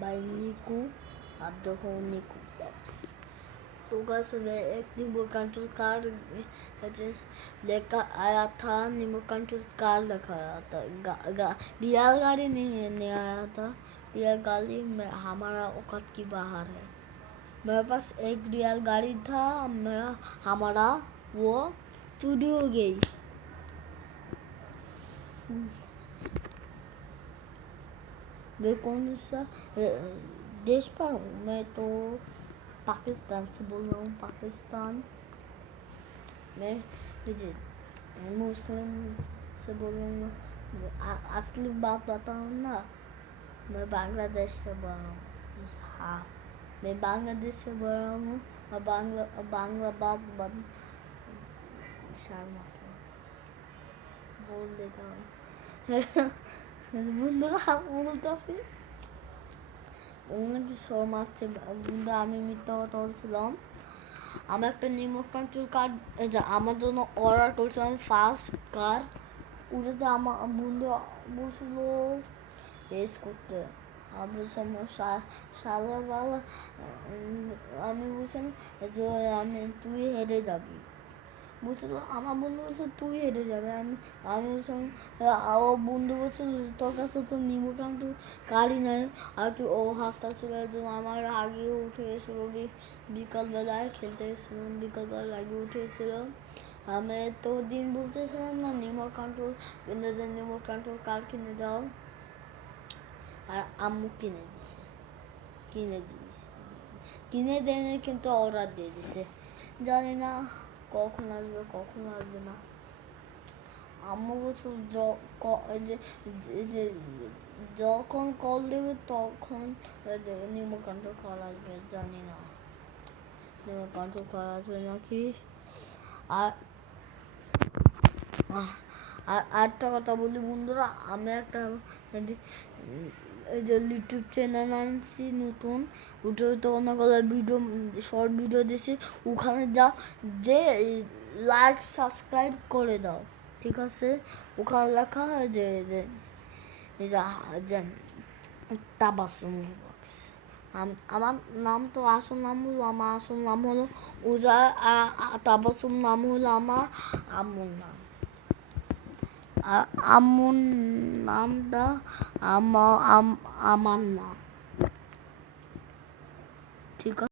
by Niku Abdul Niku Vlogs। तो guys मैं एक नींबू कंट्रोल कार लेकर आया था। नींबू कंट्रोल कार लेकर आया था। रियल गाड़ी नहीं आया था। रियल गाड़ी में हमारा औकात की बाहर है। मेरे पास एक रियल गाड़ी था, हमारा वो चोरी हो गई। मैं कौन सा देश पर हूँ? मैं तो पाकिस्तान से बोल रहा हूँ। पाकिस्तान में मुस्लिम से बोल रहा हूँ। असली बात बताऊँ ना, मैं बांग्लादेश से बोल रहा हूँ। हाँ, मैं बांग्लादेश से बोल रहा हूँ। और बांग्ला बात बोल देता हूँ। বন্ধুরা বলতেছি অনেক শরম আসছে। বন্ধুরা আমি মিথ্যা কথা বলছিলাম। আমি একটা নিমো কন্ট্রোল কার আমার জন্য অর্ডার করেছিলাম, ফার্স্ট কার। ওটাতে আমার বন্ধু বলছিল রেস করতে। আমি বলছিলাম সালাবালা, আমি বলছিলাম যে তুই হেরে যাবি। বলছিল আমার বন্ধু বলছে তুই হেরে যাবে। আমি বলছিলাম, ও বন্ধু বলছিল তোর কাছে তো নিমো কিন্তু গাড়ি নেই। আর তুই ও হাসতেছিল যে আমার আগে উঠে গেছিলো। বিকালবেলায় খেলতে গেছিলাম, বিকালবেলা আগে উঠে গেছিল। আমি তো দিন বলতেছিলাম না নিমো কন্ট্রোল কিনে দেয়, নিমো কন্ট্রোল কার কিনে দাও। আর আম্মু কিনে দিয়েছে। কিনে দেয়নি কিন্তু অর্ডার দিয়ে দিতে। জানি না কখন আসবে না। আম্মু বলছিল যখন কল দেবে তখন নিমো কন্ট্রোল কল আসবে। জানি না নিমো কন্ট্রোল কল আসবে নাকি। আর একটা কথা বলি বন্ধুরা, আমি একটা এই যে ইউটিউব চ্যানেল আনছি নতুন। ওটা অনেকগুলো ভিডিও, শর্ট ভিডিও দিছি। ওখানে যে লাইক সাবস্ক্রাইব করে দাও, ঠিক আছে? ওখানে লেখা হয় যে তাবাসসুম ব্লগস। আমার নাম তো আসল নাম হলো, আমার আসল নাম হলো উজা। তাবাসসুম নাম হলো আমার আম্মুর নাম। আর আম্মুর নামটা আমার নাম, ঠিক আছে?